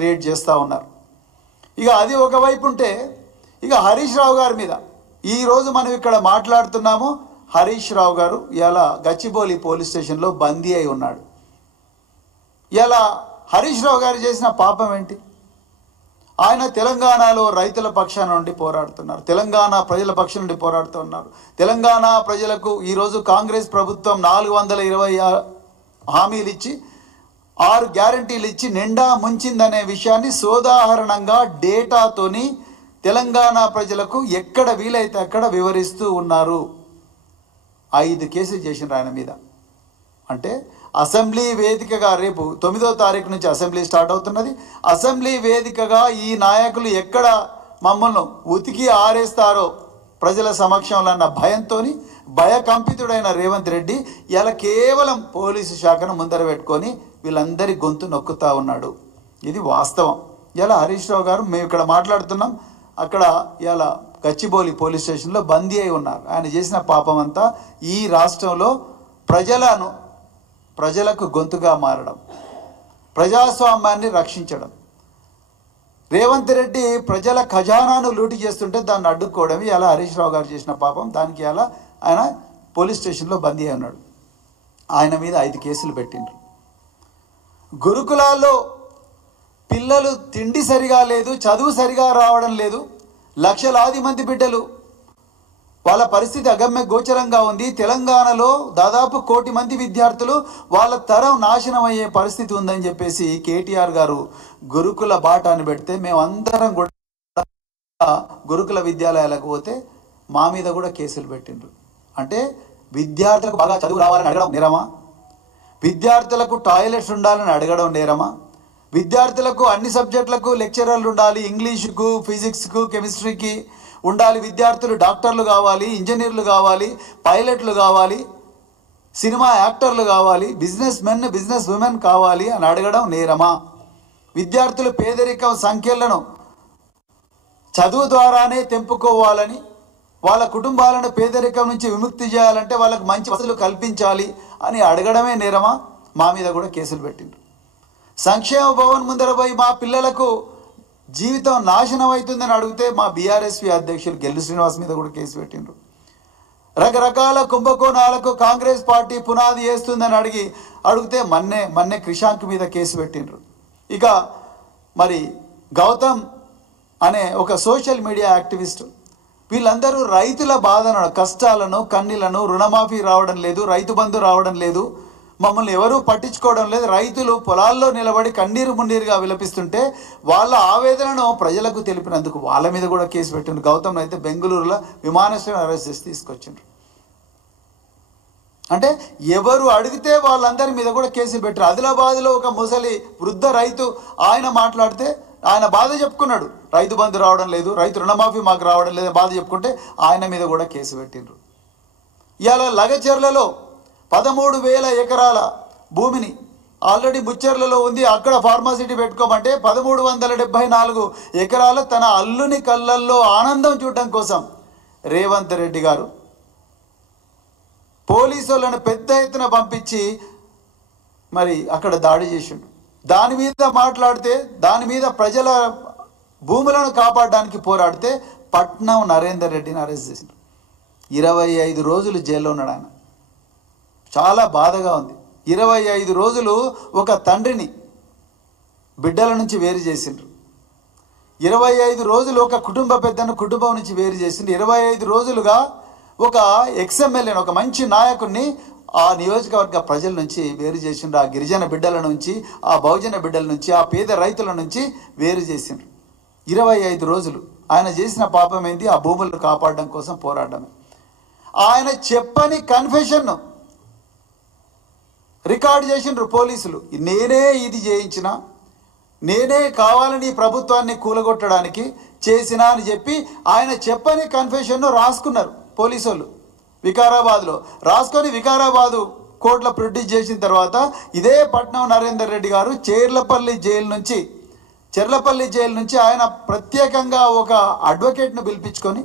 Create చేస్తూ ఉన్నారు. ఇక అది ఒకవైపు ఉంటే ఇక హరీష్ రావు గారి మీద ఈరోజు మనం ఇక్కడ మాట్లాడుతున్నాము. హరీష్ రావు గారు ఇలా గచ్చిబౌలి పోలీస్ స్టేషన్లో బందీ అయి ఉన్నాడు. ఇలా హరీష్ రావు గారు చేసిన పాపం ఏంటి? ఆయన తెలంగాణలో రైతుల పక్షాన నుండి పోరాడుతున్నారు, తెలంగాణ ప్రజల పక్షం నుండి పోరాడుతున్నారు. తెలంగాణ ప్రజలకు ఈరోజు కాంగ్రెస్ ప్రభుత్వం 420 హామీలు ఇచ్చి 6 గ్యారంటీలు ఇచ్చి నిండా ముంచిందనే విషయాన్ని సోదాహరణంగా డేటాతోని తెలంగాణ ప్రజలకు ఎక్కడ వీలైతే అక్కడ వివరిస్తూ ఉన్నారు. 5 కేసులు చేసినారు ఆయన మీద. అంటే అసెంబ్లీ వేదికగా రేపు 9వ తారీఖు నుంచి అసెంబ్లీ స్టార్ట్ అవుతున్నది. అసెంబ్లీ వేదికగా ఈ నాయకులు ఎక్కడ మమ్మల్ని ఉతికి ఆరేస్తారో ప్రజల సమక్షంలో అన్న భయంతో భయకంపితుడైన రేవంత్ రెడ్డి ఇలా కేవలం పోలీసు శాఖను ముందర పెట్టుకొని వీళ్ళందరి గొంతు నొక్కుతా ఉన్నాడు. ఇది వాస్తవం. ఇలా హరీష్ రావు గారు మేము ఇక్కడ మాట్లాడుతున్నాం, అక్కడ ఇలా గచ్చిబౌలి పోలీస్ స్టేషన్లో బందీ అయి ఉన్నారు. ఆయన చేసిన పాపం అంతా ఈ రాష్ట్రంలో ప్రజలకు గొంతుగా మారడం, ప్రజాస్వామ్యాన్ని రక్షించడం. రేవంత్ రెడ్డి ప్రజల ఖజానాను లూటి చేస్తుంటే దాన్ని అడ్డుకోవడం ఇలా హరీష్ రావు గారు చేసిన పాపం. దానికి ఇలా ఆయన పోలీస్ స్టేషన్లో బందీ అయి ఉన్నాడు. ఆయన మీద 5 కేసులు పెట్టిండ్రు. గురుకులాల్లో పిల్లలు తిండి సరిగా లేదు, చదువు సరిగా రావడం లేదు. లక్షలాది మంది బిడ్డలు వాళ్ళ పరిస్థితి అగమ్య గోచరంగా ఉంది. తెలంగాణలో దాదాపు 1 కోటి మంది విద్యార్థులు వాళ్ళ తరం నాశనం అయ్యే పరిస్థితి ఉందని చెప్పేసి కేటీఆర్ గారు గురుకుల బాటాన్ని పెడితే మేమందరం కూడా గురుకుల విద్యాలయాలకు పోతే మా మీద కూడా కేసులు పెట్టిండ్రు. అంటే విద్యార్థులకు బాగా చదువు రావాలని అడగడం నేరమా? విద్యార్థులకు టాయిలెట్స్ ఉండాలని అడగడం నేరమా? విద్యార్థులకు అన్ని సబ్జెక్టులకు లెక్చరర్లు ఉండాలి, ఇంగ్లీషుకు, ఫిజిక్స్కు, కెమిస్ట్రీకి ఉండాలి, విద్యార్థులు డాక్టర్లు కావాలి, ఇంజనీర్లు కావాలి, పైలట్లు కావాలి, సినిమా యాక్టర్లు కావాలి, బిజినెస్ మెన్, బిజినెస్ ఉమెన్ కావాలి అని అడగడం నేరమా? విద్యార్థులు పేదరికం సంఖ్యలను చదువు ద్వారానే తెంపుకోవాలని, వాళ్ళ కుటుంబాలను పేదరికం నుంచి విముక్తి చేయాలంటే వాళ్ళకు మంచి వసతులు కల్పించాలి అని అడగడమే నేరమా? మా మీద కూడా కేసులు పెట్టిండ్రు. సంక్షేమ భవన్ ముందర పోయి మా పిల్లలకు జీవితం నాశనం అవుతుందని అడిగితే మా బీఆర్ఎస్పీ అధ్యక్షులు గెల్లు శ్రీనివాస్ మీద కూడా కేసు పెట్టిండ్రు. రకరకాల కుంభకోణాలకు కాంగ్రెస్ పార్టీ పునాది వేస్తుందని అడిగితే మన్నే క్రిషాంక్ మీద కేసు పెట్టిండ్రు. ఇక మరి గౌతమ్ అనే ఒక సోషల్ మీడియా యాక్టివిస్టు, వీళ్ళందరూ రైతుల బాధను, కష్టాలను, కన్నీళ్లను, రుణమాఫీ రావడం లేదు, రైతు బంధు రావడం లేదు, మమ్మల్ని ఎవరూ పట్టించుకోవడం లేదు, రైతులు పొలాల్లో నిలబడి కన్నీరు మున్నీరుగా విలపిస్తుంటే వాళ్ళ ఆవేదనను ప్రజలకు తెలిపినందుకు వాళ్ళ మీద కూడా కేసు పెట్టిండ్రు. గౌతమ్ అయితే బెంగళూరులో విమానాశ్రయం అరెస్ట్ చేసి తీసుకొచ్చిండ్రు. అంటే ఎవరు అడిగితే వాళ్ళందరి మీద కూడా కేసులు పెట్టారు. ఆదిలాబాద్లో ఒక ముసలి వృద్ధ రైతు ఆయన మాట్లాడితే ఆయన బాధ చెప్పుకున్నాడు, రైతు బంధు రావడం లేదు, రైతు రుణమాఫీ మాకు రావడం లేదు బాధ చెప్పుకుంటే ఆయన మీద కూడా కేసు పెట్టిండ్రు. ఇవాళ లగచెర్లలో 13,000 ఎకరాల భూమిని ఆల్రెడీ ముచ్చెర్లలో ఉంది, అక్కడ ఫార్మాసిటీ పెట్టుకోమంటే 1374 ఎకరాలు తన అల్లుని కళ్ళల్లో ఆనందం చూడటం కోసం రేవంత్ రెడ్డి గారు పోలీసులను పెద్ద ఎత్తున పంపించి మరి అక్కడ దాడి చేసిండు. దాని మీద మాట్లాడితే, దాని మీద ప్రజల భూములను కాపాడడానికి పోరాడితే పట్నం నరేందర్ రెడ్డిని అరెస్ట్ చేసిండు. 25 రోజులు జైల్లో ఉన్నాడు ఆయన. చాలా బాధగా ఉంది. 25 రోజులు ఒక తండ్రిని బిడ్డల నుంచి వేరు చేసిండ్రు. 25 రోజులు ఒక కుటుంబ పెద్దను కుటుంబం నుంచి వేరు చేసిండ్రు. 25 రోజులుగా ఒక ఎక్స్ఎమ్మెల్యేని, ఒక మంచి నాయకుడిని ఆ నియోజకవర్గ ప్రజల నుంచి వేరు చేసిండ్రు. ఆ గిరిజన బిడ్డల నుంచి, ఆ బహుజన బిడ్డల నుంచి, ఆ పేద రైతుల నుంచి వేరు చేసిండ్రు. 25 రోజులు ఆయన చేసిన పాపం ఏంది? ఆ భూములను కాపాడడం కోసం పోరాడమే. ఆయన చెప్పని కన్ఫెషన్ను రికార్డు చేసిండ్రు పోలీసులు. నేనే ఇది చేయించిన, నేనే కావాలని ప్రభుత్వాన్ని కూలగొట్టడానికి చేసిన అని చెప్పి ఆయన చెప్పని కన్ఫెషన్ను రాసుకున్నారు పోలీసు వాళ్ళు. వికారాబాద్లో రాసుకొని వికారాబాదు కోర్టులో ప్రొడ్యూస్ చేసిన తర్వాత ఇదే పట్నం నరేందర్ రెడ్డి గారు చెర్లపల్లి జైలు నుంచి ఆయన ప్రత్యేకంగా ఒక అడ్వకేట్ను పిలిపించుకొని